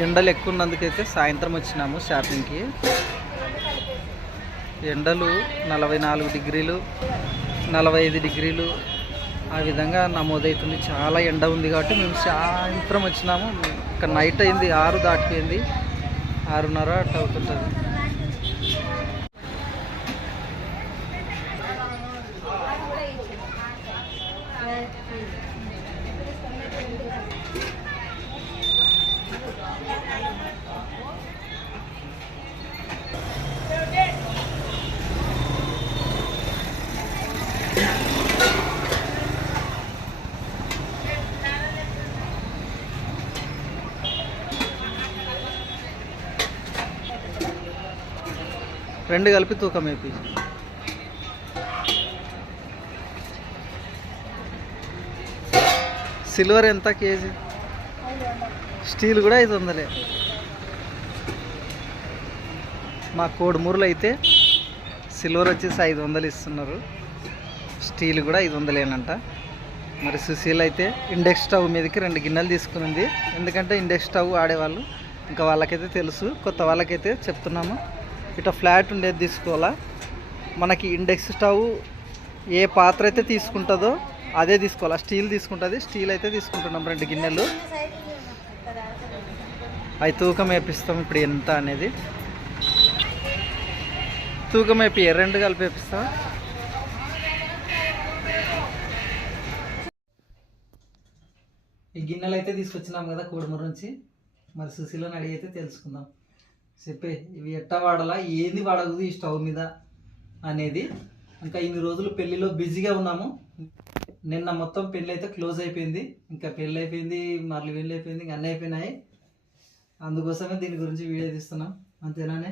ఎండలు ఎక్కువ ఉన్నందుకైతే సాయంత్రం వచ్చినాము షాపింగ్కి. ఎండలు నలభై నాలుగు డిగ్రీలు నలభై ఐదు డిగ్రీలు. ఆ విధంగా నమోదవుతుంది చాలా ఎండ ఉంది కాబట్టి మేము సాయంత్రం వచ్చినాము. ఇక్కడ నైట్ అయింది ఆరు దాటిపోయింది. ఆరున్నర అట్ అవుతుంటుంది. రెండు కలిపి తూకం వేపి. సిల్వర్ ఎంత కేజీ? స్టీల్ కూడా ఐదు వందలే. మా కోడుమూరులో అయితే సిల్వర్ వచ్చేసి ఐదు వందలు ఇస్తున్నారు. స్టీల్ కూడా ఐదు వందలేనంట. మరి సుశీల్ అయితే ఇండెక్స్ స్టవ్ మీదకి రెండు గిన్నెలు తీసుకునింది. ఎందుకంటే ఇండెక్స్ స్టవ్ ఆడేవాళ్ళు. ఇంకా వాళ్ళకైతే తెలుసు. కొత్త వాళ్ళకైతే చెప్తున్నాము. ఇట్లా ఫ్లాట్ ఉండేది తీసుకోవాలా? మనకి ఇండెక్స్ స్టవ్ ఏ పాత్ర అయితే తీసుకుంటుందో అదే తీసుకోవాలా? స్టీల్ తీసుకుంటుంది స్టీల్ అయితే తీసుకుంటున్నాం రెండు గిన్నెలు. అవి తూకం వేపిస్తాం ఇప్పుడు ఎంత అనేది. తూకం వేపి రెండు కలిపి వేపిస్తాం. ఈ గిన్నెలు అయితే తీసుకొచ్చినాం కదా కూడమూరు నుంచి. మరి సుశీలని అడిగి అయితే తెలుసుకుందాం. చెప్పే ఇవి ఎట్టా వాడాలా ఏంది వాడకూడదు ఈ స్టవ్ మీద అనేది. ఇంకా ఇన్ని రోజులు పెళ్ళిలో బిజీగా ఉన్నాము. నిన్న మొత్తం పెళ్ళి అయితే క్లోజ్ అయిపోయింది. ఇంకా పెళ్ళి అయిపోయింది మళ్ళీ పెళ్ళి అయిపోయింది ఇంకా అన్నీ అయిపోయినాయి. అందుకోసమే దీని గురించి వీడియో తీస్తున్నాం. అంతేనానే?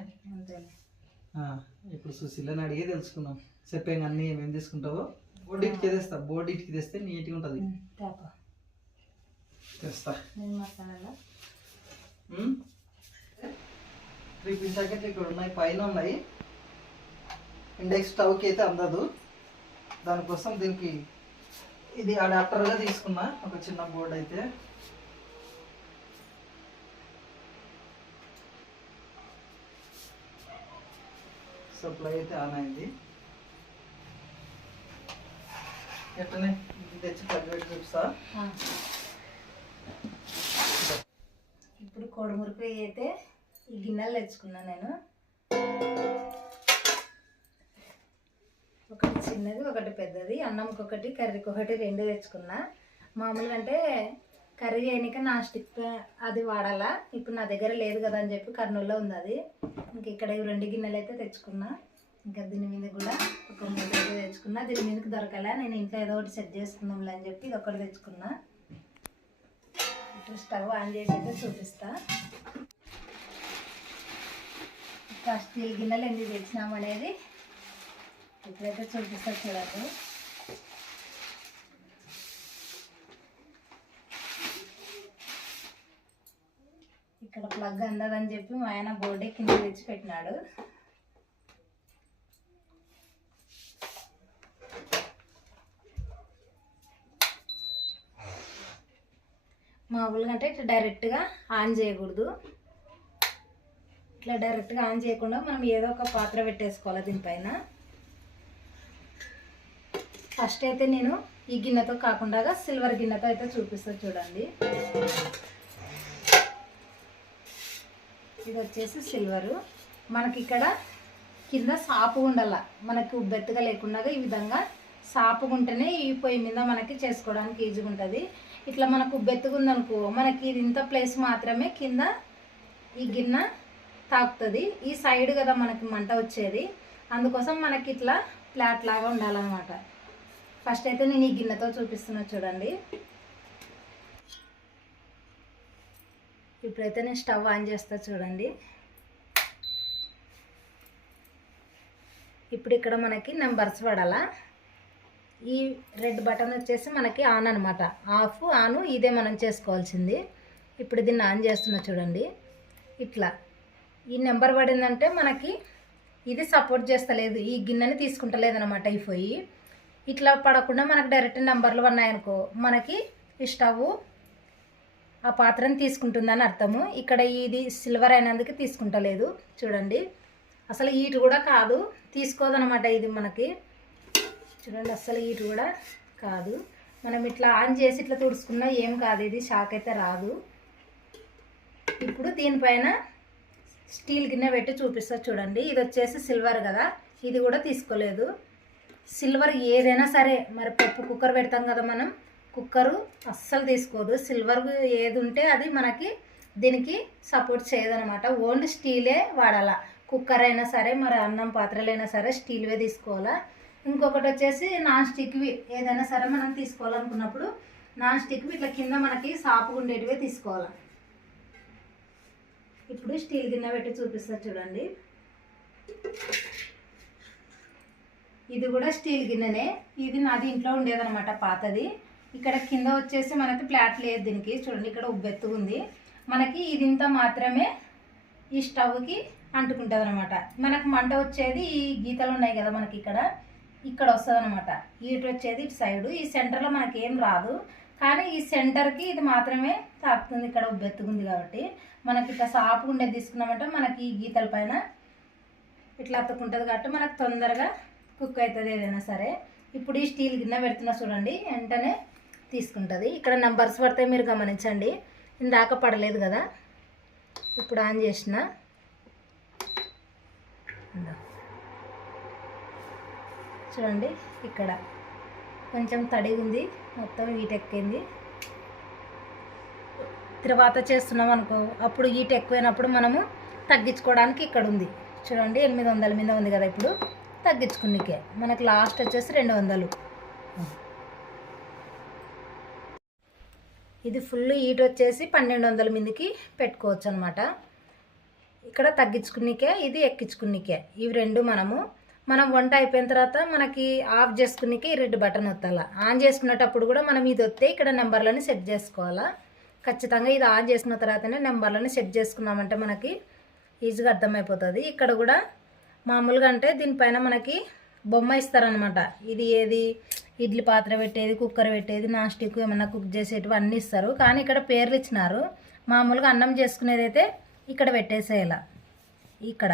ఇప్పుడు సుశీలని అడిగి తెలుసుకున్నాం చెప్పాం అన్నీ ఏమేమి తీసుకుంటావో. బోర్డు ఇటుకి తెస్తా బోర్డు ఇటుకి తెస్తే నీట్గా ఉంటుంది. తెస్తా. త్రీ పిన్ సాకెట్లు ఇక్కడ ఉన్నాయి. పైన ఉన్నాయి. ఇండెక్స్ స్టవ్కి అయితే అందదు. దానికోసం దీనికి ఇది అడాప్టర్గా తీసుకున్నా. ఒక చిన్న బోర్డు అయితే. సప్లై అయితే ఆన్ అయింది. ఎట్టనే తెచ్చి ప్లగ్ చూపిస్తా. ఇప్పుడు కోడిమురికి అయితే ఈ గిన్నెలు తెచ్చుకున్నా నేను. ఒకటి చిన్నది ఒకటి పెద్దది అన్నంకి ఒకటి కర్రీకి ఒకటి రెండు తెచ్చుకున్నా. మామూలుగా అంటే కర్రీ చేయనిక నా స్టిక్ అది వాడాలా. ఇప్పుడు నా దగ్గర లేదు కదా అని చెప్పి కర్నూలులో ఉంది అది. ఇంక ఇక్కడ రెండు గిన్నెలు అయితే తెచ్చుకున్నా. ఇంకా దీని మీద కూడా ఒక మూడు అయితే తెచ్చుకున్నా. దీని మీదకి దొరకలే. నేను ఇంట్లో ఏదో ఒకటి సెట్ చేసుకుందాంలే అని చెప్పి ఇది ఒకటి తెచ్చుకున్నా. ఇప్పుడు స్టవ్ ఆన్ చేసి అయితే చూపిస్తా. స్టీల్ గిన్నెలు ఎందుకు తెచ్చినాం అనేది ఇప్పుడైతే చూపిస్తా చూడండి ఇక్కడ ప్లగ్ అందదని చెప్పి మా ఆయన బోర్డే కింద తెచ్చి పెట్టినాడు. మామూలుగా అంటే ఇట్లా డైరెక్ట్గా ఆన్ చేయకూడదు. ఇట్లా డైరెక్ట్గా ఆన్ చేయకుండా మనం ఏదో ఒక పాత్ర పెట్టేసుకోవాలి దీనిపైన. ఫస్ట్ అయితే నేను ఈ గిన్నెతో కాకుండా సిల్వర్ గిన్నెతో అయితే చూపిస్తా చూడండి. ఇది వచ్చేసి సిల్వరు మనకి ఇక్కడ కింద సాపు ఉండాల. మనకు బెత్తగా లేకుండా ఈ విధంగా సాపుగా ఉంటేనే ఈ పొయ్యి మీద మనకి చేసుకోవడానికి ఈజీగా ఉంటుంది. ఇట్లా మనకు బెత్తుకుందనుకో మనకి ఇది ఇంత ప్లేస్ మాత్రమే కింద ఈ గిన్నె తాకుతుంది. ఈ సైడ్ కదా మనకి మంట వచ్చేది. అందుకోసం మనకి ఇట్లా ఫ్లాట్ లాగా ఉండాలన్నమాట. ఫస్ట్ అయితే నేను ఈ గిన్నెతో చూపిస్తున్నా చూడండి. ఇప్పుడైతే నేను స్టవ్ ఆన్ చేస్తా చూడండి. ఇప్పుడు ఇక్కడ మనకి నెంబర్స్ పడాలా. ఈ రెడ్ బటన్ వచ్చేసి మనకి ఆన్ అనమాట ఆఫ్ ఆన్ ఇదే మనం చేసుకోవాల్సింది. ఇప్పుడు దీన్ని ఆన్ చేస్తున్నా చూడండి. ఇట్లా. ఈ నెంబర్ పడిందంటే మనకి ఇది సపోర్ట్ చేస్తలేదు ఈ గిన్నెని తీసుకుంటలేదు అనమాట అయిపోయి ఇట్లా పడకుండా మనకు డైరెక్ట్ నెంబర్లు ఉన్నాయనుకో మనకి ఈ స్టవ్ ఆ పాత్రని తీసుకుంటుందని అర్థము. ఇక్కడ ఇది సిల్వర్ అయినందుకు తీసుకుంటలేదు చూడండి. అసలు ఈటు కూడా కాదు తీసుకోదనమాట ఇది మనకి. చూడండి అసలు ఈటు కూడా కాదు. మనం ఇట్లా ఆన్ చేసి ఇట్లా తుడుచుకున్నా ఏం కాదు ఇది షాక్ అయితే రాదు. ఇప్పుడు దీనిపైన స్టీల్ గిన్నె పెట్టి చూపిస్తా చూడండి. ఇది వచ్చేసి సిల్వర్ కదా. ఇది కూడా తీసుకోలేదు. సిల్వర్ ఏదైనా సరే మరి పప్పు కుక్కర్ పెడతాం కదా మనం. కుక్కరు అస్సలు తీసుకోదు. సిల్వర్ ఏది ఉంటే అది మనకి దీనికి సపోర్ట్ చేయదనమాట. ఓన్లీ స్టీలే వాడాలా. కుక్కర్ అయినా సరే మరి అన్నం పాత్రలైనా సరే స్టీల్వే తీసుకోవాలా. ఇంకొకటి వచ్చేసి నాన్ స్టిక్వి ఏదైనా సరే మనం తీసుకోవాలనుకున్నప్పుడు నాన్ స్టిక్వి ఇట్లా కింద మనకి సాపు ఉండేటివే తీసుకోవాలి. ఇప్పుడు స్టీల్ గిన్నె పెట్టి చూపిస్తా చూడండి. ఇది కూడా స్టీల్ గిన్నెనే. ఇది నాది ఇంట్లో ఉండేదన్నమాట పాతది. ఇక్కడ కింద వచ్చేసి మనకి ప్లాట్ లేదు దీనికి. చూడండి ఇక్కడ ఉబ్బెత్తు ఉంది. మనకి ఇది ఇంత మాత్రమే ఈ స్టవ్కి అంటుకుంటుంది అనమాట మనకు మంట వచ్చేది ఈ గీతలు ఉన్నాయి కదా మనకి ఇక్కడ. ఇక్కడ వస్తుంది అనమాట ఇటు వచ్చేది ఇటు సైడు. ఈ సెంటర్లో మనకి ఏం రాదు. కానీ ఈ సెంటర్కి ఇది మాత్రమే తాకుతుంది. ఇక్కడ ఉబ్బెత్తుకుంది కాబట్టి. మనకి ఇట్లా సాపు ఉండేది తీసుకున్నామంటే మనకి ఈ గీతల పైన ఇట్లా అతుక్కుంటుంది కాబట్టి మనకు తొందరగా కుక్ అవుతుంది ఏదైనా సరే. ఇప్పుడు ఈ స్టీల్ గిన్నె పెడుతున్నా చూడండి. వెంటనే తీసుకుంటుంది. ఇక్కడ నెంబర్స్ పడితే మీరు గమనించండి. ఇందాక పడలేదు కదా. ఇప్పుడు ఆన్ చేసిన. చూడండి ఇక్కడ కొంచెం తడి ఉంది. మొత్తం ఈటెక్కింది తర్వాత చేస్తున్నాం అనుకో అప్పుడు ఈట ఎక్కువైనప్పుడు మనము తగ్గించుకోవడానికి ఇక్కడ ఉంది. చూడండి ఎనిమిది వందల మీద ఉంది కదా ఇప్పుడు. తగ్గించుకునికే మనకు లాస్ట్ వచ్చేసి రెండు వందలు. ఇది ఫుల్ హీట్ వచ్చేసి పన్నెండు వందల మీదకి పెట్టుకోవచ్చు అనమాట ఇక్కడ తగ్గించుకునికే ఇది ఎక్కించుకునికే ఇవి రెండు మనము మనం వంట అయిపోయిన తర్వాత మనకి ఆఫ్ చేసుకునేకి రెడ్ బటన్ వత్తాల ఆన్ చేసుకునేటప్పుడు కూడా మనం ఇది వస్తే ఇక్కడ నెంబర్లను సెట్ చేసుకోవాలా. ఖచ్చితంగా ఇది ఆన్ చేసుకున్న తర్వాతనే నెంబర్లను సెట్ చేసుకున్నామంటే మనకి ఈజీగా అర్థమైపోతుంది. ఇక్కడ కూడా మామూలుగా అంటే దీనిపైన మనకి బొమ్మ ఇస్తారనమాట ఇది ఏది? ఇడ్లీ పాత్ర పెట్టేది కుక్కర్ పెట్టేది నాన్ స్టిక్ ఏమన్నా కుక్ చేసేటివి అన్నీ ఇస్తారు. కానీ ఇక్కడ పేర్లు ఇచ్చినారు. మామూలుగా అన్నం చేసుకునేది అయితే ఇక్కడ పెట్టేసేయాల. ఇక్కడ.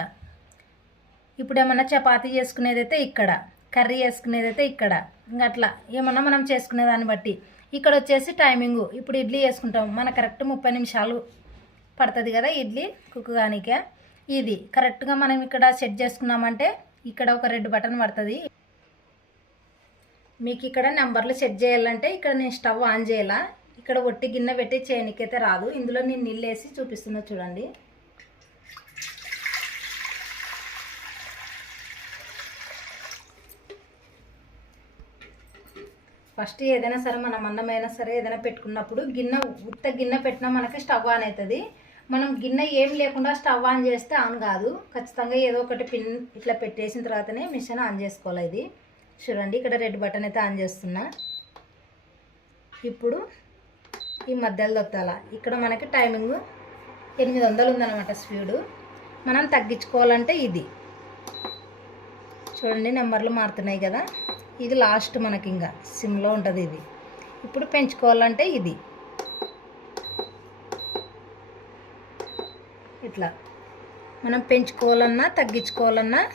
ఇప్పుడు ఏమన్నా చపాతీ చేసుకునేది అయితే ఇక్కడ కర్రీ చేసుకునేది అయితే ఇక్కడ. ఇంకా అట్లా ఏమన్నా మనం చేసుకునే దాన్ని బట్టి. ఇక్కడ వచ్చేసి టైమింగు. ఇప్పుడు ఇడ్లీ చేసుకుంటాం. మన కరెక్ట్ ముప్పై నిమిషాలు పడుతుంది కదా ఇడ్లీ కుక్ కానికే ఇది కరెక్ట్గా మనం ఇక్కడ సెట్ చేసుకున్నామంటే ఇక్కడ ఒక రెడ్ బటన్ పడుతుంది. మీకు ఇక్కడ నెంబర్లు సెట్ చేయాలంటే ఇక్కడ నేను స్టవ్ ఆన్ చేయాలా? ఇక్కడ ఒట్టి గిన్నె పెట్టి చేయనికైతే రాదు. ఇందులో నేను నీళ్ళు వేసి చూపిస్తున్నా చూడండి. ఫస్ట్ ఏదైనా సరే మనం అన్నమైనా సరే ఏదైనా పెట్టుకున్నప్పుడు గిన్నె ఉత్త గిన్నె పెట్టినా మనకి స్టవ్ ఆన్ అవుతుంది మనం గిన్నె ఏం లేకుండా స్టవ్ ఆన్ చేస్తే ఆన్ కాదు. ఖచ్చితంగా ఏదో ఒకటి పిన్ ఇట్లా పెట్టేసిన తర్వాతనే మిషన్ ఆన్ చేసుకోవాలి ఇది. చూడండి ఇక్కడ రెడ్ బటన్ అయితే ఆన్ చేస్తున్నా. ఇప్పుడు ఈ మధ్యలో దొత్తాల ఇక్కడ మనకి టైమింగ్ ఎనిమిది వందలు ఉందన్నమాట స్పీడు. మనం తగ్గించుకోవాలంటే ఇది. చూడండి నెంబర్లు మారుతున్నాయి కదా. ఇది లాస్ట్ మనకి ఇంకా సిమ్లో ఉంటుంది ఇది. ఇప్పుడు పెంచుకోవాలంటే ఇది. ఇట్లా. మనం పెంచుకోవాలన్నా తగ్గించుకోవాలన్నా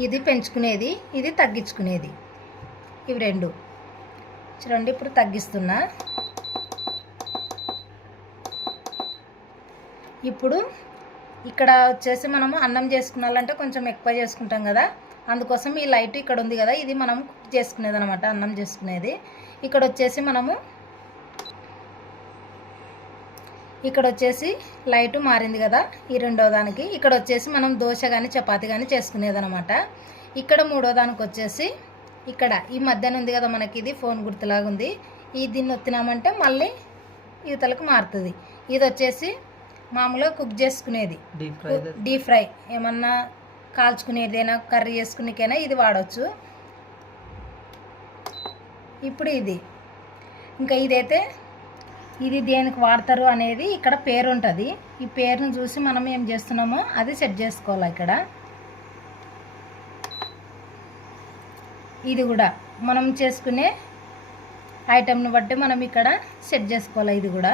ఇది పెంచుకునేది ఇది తగ్గించుకునేది. ఇవి రెండు. చూడండి ఇప్పుడు తగ్గిస్తున్నా. ఇప్పుడు ఇక్కడ వచ్చేసి మనము అన్నం చేసుకున్నాలంటే కొంచెం ఎక్కువ చేసుకుంటాం కదా. అందుకోసం ఈ లైట్ ఇక్కడ ఉంది కదా ఇది మనం కుక్ చేసుకునేది అనమాట అన్నం చేసుకునేది. ఇక్కడ వచ్చేసి మనము ఇక్కడ వచ్చేసి లైట్ మారింది కదా ఈ రెండో దానికి. ఇక్కడ వచ్చేసి మనం దోశ కానీ చపాతి కానీ చేసుకునేది అనమాట ఇక్కడ మూడో దానికి వచ్చేసి ఇక్కడ ఈ మధ్యన ఉంది కదా మనకి ఇది ఫోన్ గుర్తులాగా ఉంది ఈ దీన్ని ఒత్తినామంటే మళ్ళీ యువతలకు మారుతుంది. ఇది వచ్చేసి మామూలుగా కుక్ చేసుకునేది. డీప్ ఫ్రై డీప్ ఫ్రై ఏమన్నా కాల్చుకునేదైనా కర్రీ చేసుకునేకైనా ఇది వాడవచ్చు ఇప్పుడు ఇది. ఇంకా ఇదైతే ఇది దేనికి వాడతారు అనేది ఇక్కడ పేరు ఉంటుంది ఈ పేరును చూసి మనం ఏం చేస్తున్నామో అది సెట్ చేసుకోవాలి ఇక్కడ. ఇది కూడా మనం చేసుకునే ఐటెంని బట్టి మనం ఇక్కడ సెట్ చేసుకోవాలి ఇది కూడా.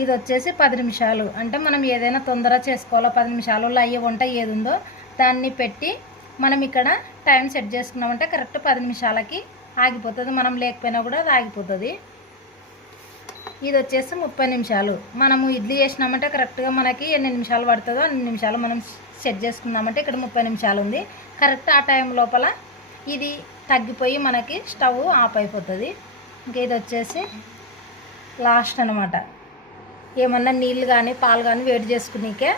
ఇది వచ్చేసి పది నిమిషాలు. అంటే మనం ఏదైనా తొందర చేసుకోవాలో పది నిమిషాలలో అయ్యే వంట ఏది ఉందో దాన్ని పెట్టి మనం ఇక్కడ టైం సెట్ చేసుకున్నామంటే కరెక్ట్ పది నిమిషాలకి ఆగిపోతుంది. మనం లేకపోయినా కూడా అది ఆగిపోతుంది. ఇది వచ్చేసి ముప్పై నిమిషాలు. మనము ఇడ్లీ చేసినామంటే కరెక్ట్గా మనకి ఎన్ని నిమిషాలు పడుతుందో అన్ని నిమిషాలు మనం సెట్ చేసుకున్నామంటే ఇక్కడ ముప్పై నిమిషాలు ఉంది. కరెక్ట్ ఆ టైం లోపల ఇది తగ్గిపోయి మనకి స్టవ్ ఆఫ్ అయిపోతుంది. ఇంకా ఇది వచ్చేసి లాస్ట్ అనమాట ఏమన్నా నీళ్ళు కానీ పాలు కానీ వేడి చేసుకునేకే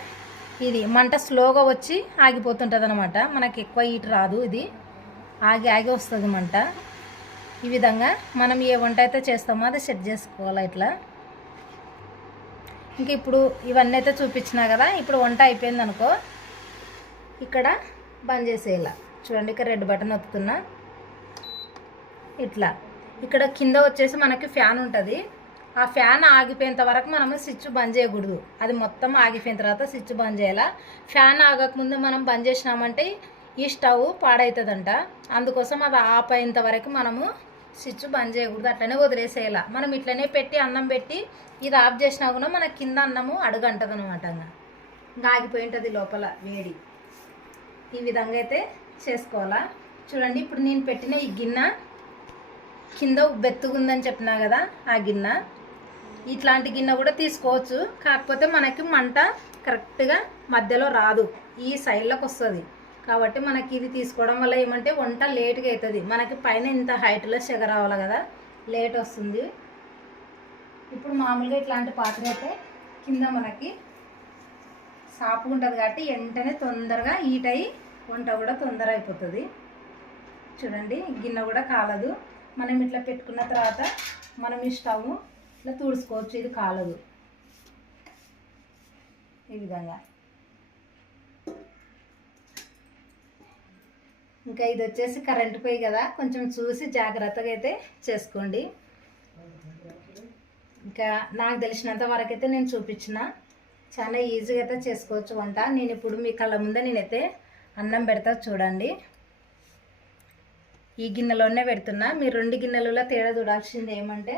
ఇది మంట స్లోగా వచ్చి ఆగిపోతుంటుంది అనమాట మనకి ఎక్కువ హీట్ రాదు ఇది. ఆగి ఆగి వస్తుంది మంట. ఈ విధంగా మనం ఏ వంట అయితే చేస్తామో అది సెట్ చేసుకోవాలి ఇట్లా. ఇంకా ఇప్పుడు ఇవన్నీ అయితే చూపించినా కదా ఇప్పుడు వంట అయిపోయింది అనుకో ఇక్కడ బంద్ చేసేయాల. చూడండి ఇక్కడ రెడ్ బటన్ ఒత్తుతున్నా. ఇట్లా. ఇక్కడ కింద వచ్చేసి మనకి ఫ్యాన్ ఉంటుంది. ఆ ఫ్యాన్ ఆగిపోయేంత వరకు మనము స్విచ్ బంద్ చేయకూడదు. అది మొత్తం ఆగిపోయిన తర్వాత స్విచ్ బంద్ చేయాలా? ఫ్యాన్ ఆగకముందు మనం బంద్ చేసినామంటే ఈ స్టవ్ పాడవుతుందంట అందుకోసం అది ఆఫ్ అయ్యేంత వరకు మనము స్విచ్ బంద్ చేయకూడదు. అట్లనే వదిలేసేయాల? మనం ఇట్లనే పెట్టి అన్నం పెట్టి ఇది ఆఫ్ చేసినా కూడా మన కింద అన్నము అడుగంటది అనమాట ఇంకా ఆగిపోయి ఉంటుంది లోపల వేడి. ఈ విధంగా అయితే చేసుకోవాలా? చూడండి ఇప్పుడు నేను పెట్టిన ఈ గిన్నె కింద బెత్తుగుందని చెప్పినా కదా ఆ గిన్నె. ఇట్లాంటి గిన్నె కూడా తీసుకోవచ్చు. కాకపోతే మనకి మంట కరెక్ట్గా మధ్యలో రాదు. ఈ సైడ్లోకి వస్తుంది. కాబట్టి మనకి ఇది తీసుకోవడం వల్ల ఏమంటే వంట లేట్గా అవుతుంది మనకి పైన ఇంత హైట్లో సెగ రావాలి కదా లేట్ వస్తుంది. ఇప్పుడు మామూలుగా ఇట్లాంటి పాత్ర అయితే కింద మనకి సాపు ఉంటుంది కాబట్టి వెంటనే తొందరగా హీట్ అయ్యి వంట కూడా తొందర అయిపోతుంది. చూడండి గిన్నె కూడా కాలదు. మనం ఇట్లా పెట్టుకున్న తర్వాత మనం ఈ స్టవ్ ఇట్లా తుడుచుకోవచ్చు ఇది కాలదు. ఈ విధంగా. ఇంకా ఇది వచ్చేసి కరెంట్ పోయి కదా కొంచెం చూసి జాగ్రత్తగా అయితే చేసుకోండి. ఇంకా నాకు తెలిసినంత వరకు అయితే నేను చూపించిన. చాలా ఈజీగా అయితే చేసుకోవచ్చు వంట. నేను ఇప్పుడు మీ కళ్ళ ముందే నేనైతే అన్నం పెడతా చూడండి. ఈ గిన్నెలోనే పెడుతున్నా. మీరు రెండు గిన్నెలలో తేడా చూడాల్సింది ఏమంటే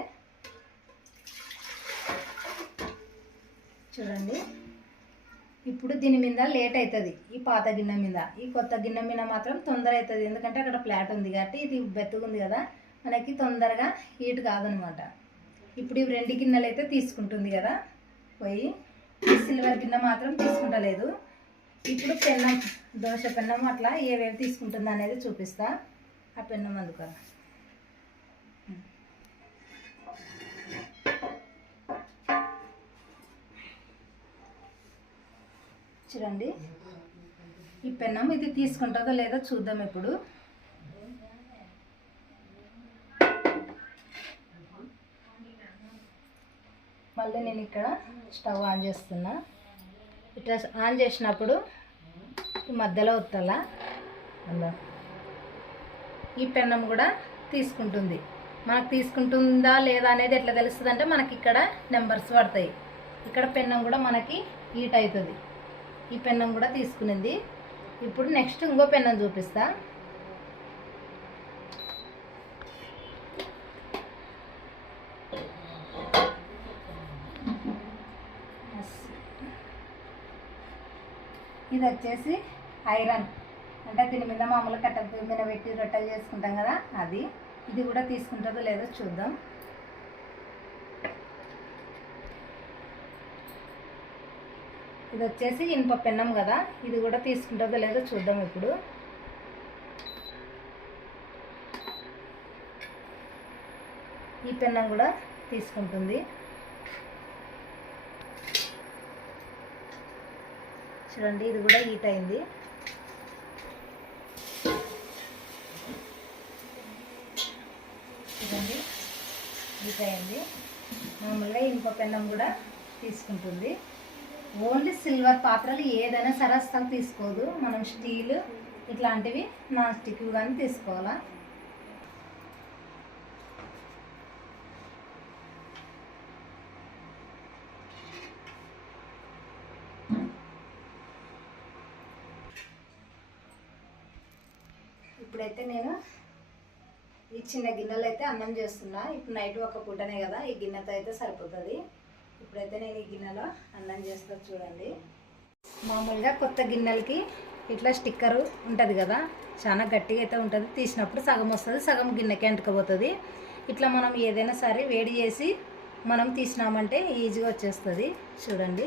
చూడండి. ఇప్పుడు దీని మీద లేట్ అవుతుంది. ఈ పాత గిన్నె మీద. ఈ కొత్త గిన్నె మీద మాత్రం తొందర అవుతుంది. ఎందుకంటే అక్కడ ప్లాట్ ఉంది కాబట్టి ఇది బెత్తుకుంది కదా. మనకి తొందరగా హీట్ కాదనమాట. ఇప్పుడు ఇవి రెండు గిన్నెలు అయితే తీసుకుంటుంది కదా. పోయి సిల్వర్ గిన్నె మాత్రం తీసుకుంటలేదు. ఇప్పుడు పెన్నం దోశ పెన్నం అట్లా ఏవేవి తీసుకుంటుంది అనేది చూపిస్తా. ఆ పెన్నం అందుకని చూడండి. ఈ పెన్నం ఇది తీసుకుంటుందో లేదో చూద్దాం ఇప్పుడు. మళ్ళీ నేను ఇక్కడ స్టవ్ ఆన్ చేస్తున్నా. ఇట్లా ఆన్ చేసినప్పుడు ఈ మధ్యలో వత్తలా అలా ఈ పెన్నం కూడా తీసుకుంటుంది. మనకు తీసుకుంటుందా లేదా అనేది ఎట్లా తెలుస్తుంది అంటే మనకి ఇక్కడ నెంబర్స్ పడతాయి. ఇక్కడ పెన్నం కూడా మనకి హీట్ అవుతుంది. ఈ పెన్నం కూడా తీసుకునింది. ఇప్పుడు నెక్స్ట్ ఇంకో పెన్నం చూపిస్తా. ఇది వచ్చేసి ఐరన్. అంటే దీని మీద మామూలు కట్టెల మీద పెట్టి రొట్టెలు చేసుకుంటాం కదా అది. ఇది కూడా తీసుకుంటుందో లేదో చూద్దాం. ఇది వచ్చేసి ఇనుప పెన్నం కదా ఇది కూడా తీసుకుంటుందో లేదో చూద్దాం ఇప్పుడు. ఈ పెన్నం కూడా తీసుకుంటుంది. చూడండి ఇది కూడా హీట్ అయింది. చూడండి హీట్ అయింది. మామూలుగా ఇనుప పెన్నం కూడా తీసుకుంటుంది. ఓన్లీ సిల్వర్ పాత్రలు ఏదైనా సరే అస్సలు తీసుకోదు. మనం స్టీల్ ఇట్లాంటివి నాన్ స్టిక్ కానీ తీసుకోవాలా? ఇప్పుడైతే నేను ఈ చిన్న గిన్నెలు అయితే అన్నం చేస్తున్నా. ఇప్పుడు నైట్ ఒక పూటనే కదా ఈ గిన్నెతో అయితే సరిపోతుంది. ఇప్పుడైతే నేను ఈ గిన్నెలో అన్నం చేస్తా చూడండి. మామూలుగా కొత్త గిన్నెలకి ఇట్లా స్టిక్కర్ ఉంటుంది కదా చాలా గట్టిగా అయితే ఉంటుంది. తీసినప్పుడు సగం వస్తుంది సగం గిన్నెకి అంటుకపోతుంది. ఇట్లా మనం ఏదైనా సరే వేడి చేసి మనం తీసినామంటే ఈజీగా వచ్చేస్తుంది. చూడండి.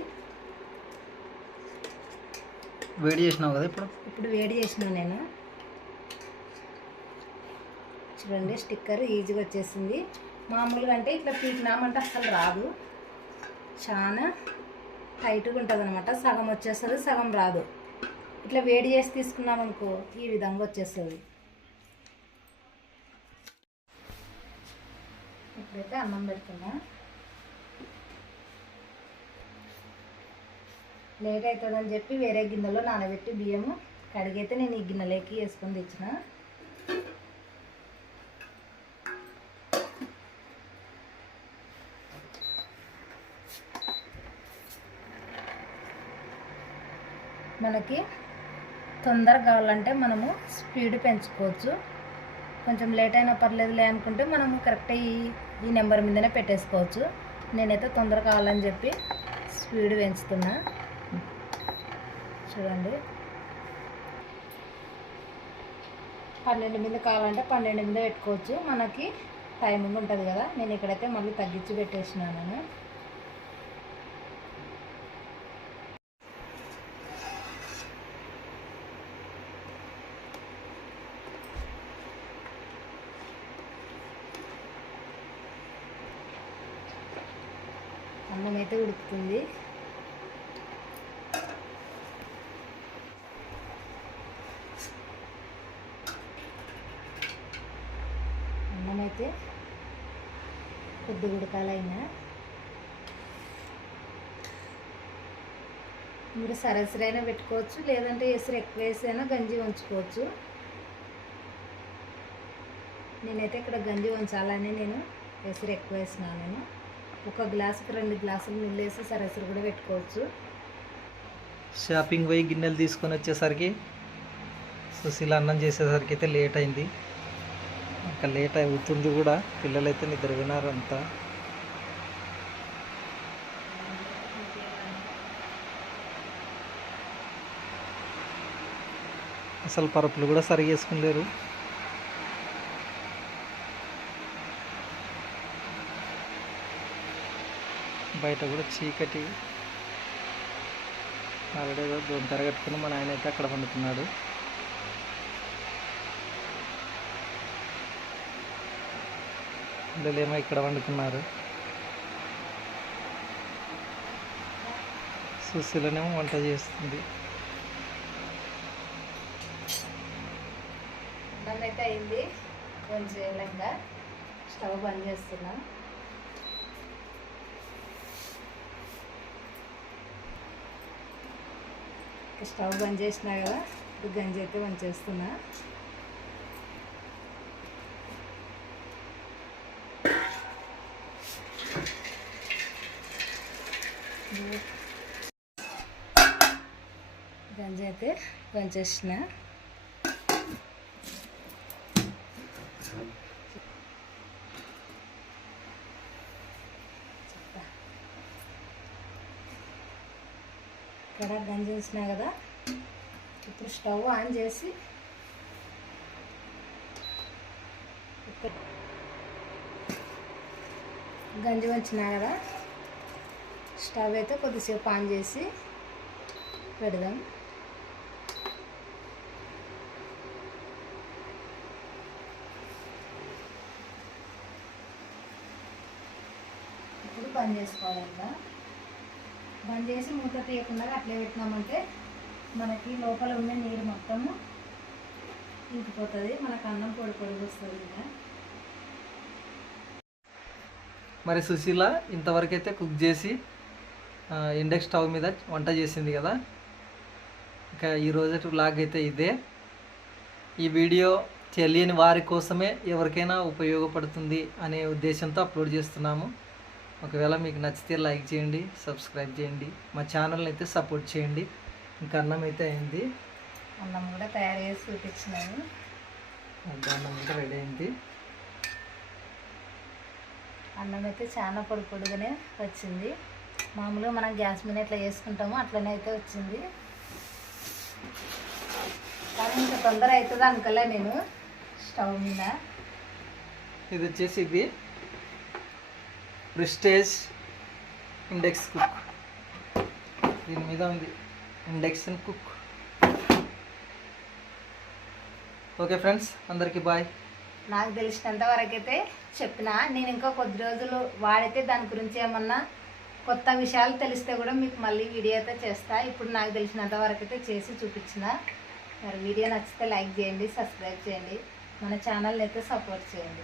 వేడి చేసినావు కదా ఇప్పుడు? ఇప్పుడు వేడి చేసిన నేను. చూడండి స్టిక్కర్ ఈజీగా వచ్చేసింది. మామూలుగా అంటే ఇట్లా పీకినామంటే అసలు రాదు. చాలా టైట్గా ఉంటుంది అనమాట సగం వచ్చేస్తుంది సగం రాదు. ఇట్లా వేడి చేసి తీసుకున్నాం అనుకో ఈ విధంగా వచ్చేస్తుంది. ఇప్పుడైతే అన్నం పెడుతున్నా. లేట్ అవుతుందని చెప్పి వేరే గిన్నెలో నానబెట్టి బియ్యము కడిగైతే నేను ఈ గిన్నెలోకి వేసుకొని తెచ్చిన. మనకి తొందర కావాలంటే మనము స్పీడ్ పెంచుకోవచ్చు. కొంచెం లేట్ అయినా పర్లేదులే అనుకుంటే మనము కరెక్ట్ ఈ ఈ నెంబర్ మీదనే పెట్టేసుకోవచ్చు. నేనైతే తొందర కావాలని చెప్పి స్పీడ్ పెంచుతున్నా. చూడండి. పన్నెండు మీద కావాలంటే పన్నెండు మీద పెట్టుకోవచ్చు. మనకి టైమింగ్ ఉంటుంది కదా. నేను ఇక్కడైతే మళ్ళీ తగ్గించి పెట్టేసినాను. వస్తుంది. అయితే అన్నం అయితే కొద్ది ఉడకాలైనా మీరు సరసరైనా పెట్టుకోవచ్చు లేదంటే ఎసురు ఎక్కువ వేసైనా గంజి ఉంచుకోవచ్చు నేనైతే ఇక్కడ గంజి ఉంచాలని నేను ఎసురు ఎక్కువ వేసినాను నేను. ఒక గ్లాసుకి రెండు గ్లాసులు నీళ్ళు వేసి సరసరు కూడా పెట్టుకోవచ్చు. షాపింగ్ పోయి గిన్నెలు తీసుకొని వచ్చేసరికి సుశీల అన్నం చేసేసరికి అయితే లేట్ అయింది. ఇంకా లేట్ అవుతుంది కూడా పిల్లలైతే నిద్ర వినారు అంతా. అసలు పరుపులు కూడా సరిగా లేరు. బయట కూడా చీకటి. ఆల్రెడీ ఏదో దొంతర కట్టుకుని మా నాయన అయితే అక్కడ పండుకున్నాడు పిల్లలేమో ఇక్కడ వండుకున్నారు సుశీలనేమో వంట చేస్తుంది. అయితే అయింది. కొంచెం స్టవ్ బంద్ చేస్తున్నాం. స్టవ్ బంద్ చేసినా కదా? ఇప్పుడు గంజి అయితే బంద్ చేస్తున్నా గంజి అయితే బంద్ ఇక్కడ గంజి కదా ఇప్పుడు స్టవ్ ఆన్ చేసి గంజి వంచినా కదా స్టవ్ అయితే కొద్దిసేపు ఆన్ చేసి పెడదాం. ఇప్పుడు పని చేసుకోవాలి కదా బంద్ చేసి మూత తీయకుండా అట్లే పెట్టినామంటే మనకి లోపల ఉన్న నీరు మొత్తము ఇంకిపోతుంది. మనకు అన్నం పొడి పొడి వస్తుంది ఇంకా. మరి సుశీల ఇంతవరకు అయితే కుక్ చేసి ఆ, ఇండక్షన్ స్టవ్ మీద వంట చేసింది కదా. ఇంకా ఈరోజు లాగ్ అయితే ఇదే. ఈ వీడియో తెలియని వారి కోసమే ఎవరికైనా ఉపయోగపడుతుంది అనే ఉద్దేశంతో అప్లోడ్ చేస్తున్నాము. ఒకవేళ మీకు నచ్చితే లైక్ చేయండి సబ్స్క్రైబ్ చేయండి మా ఛానల్ని అయితే సపోర్ట్ చేయండి. ఇంకా అన్నం అయితే అయింది. అన్నం కూడా తయారు చేసి చూపించినాను. అన్నం కూడా రెడీ అయింది. అన్నం అయితే చాలా పొడి పొడిగానే వచ్చింది. మామూలుగా మనం గ్యాస్ మీద ఎట్లా చేసుకుంటామో అట్లనే అయితే వచ్చింది. కానీ ఇంకా తొందర అవుతుంది అనుకోలే నేను స్టవ్ మీద. ఇది వచ్చేసి ఇది. Prestige index cook. దీని మీద ఉంది ఇండెక్షన్ కుక్. ఓకే ఫ్రెండ్స్ అందరికీ బాయ్. నాకు తెలిసినంత వరకు అయితే చెప్పిన నేను ఇంకా కొద్ది రోజులు వాడితే దాని గురించి ఏమన్నా కొత్త విషయాలు తెలిస్తే కూడా మీకు మళ్ళీ వీడియో అయితే చేస్తా. ఇప్పుడు నాకు తెలిసినంత వరకు అయితే చేసి చూపించిన. మరి వీడియో నచ్చితే లైక్ చేయండి సబ్స్క్రైబ్ చేయండి. మన ఛానల్ని అయితే సపోర్ట్ చేయండి.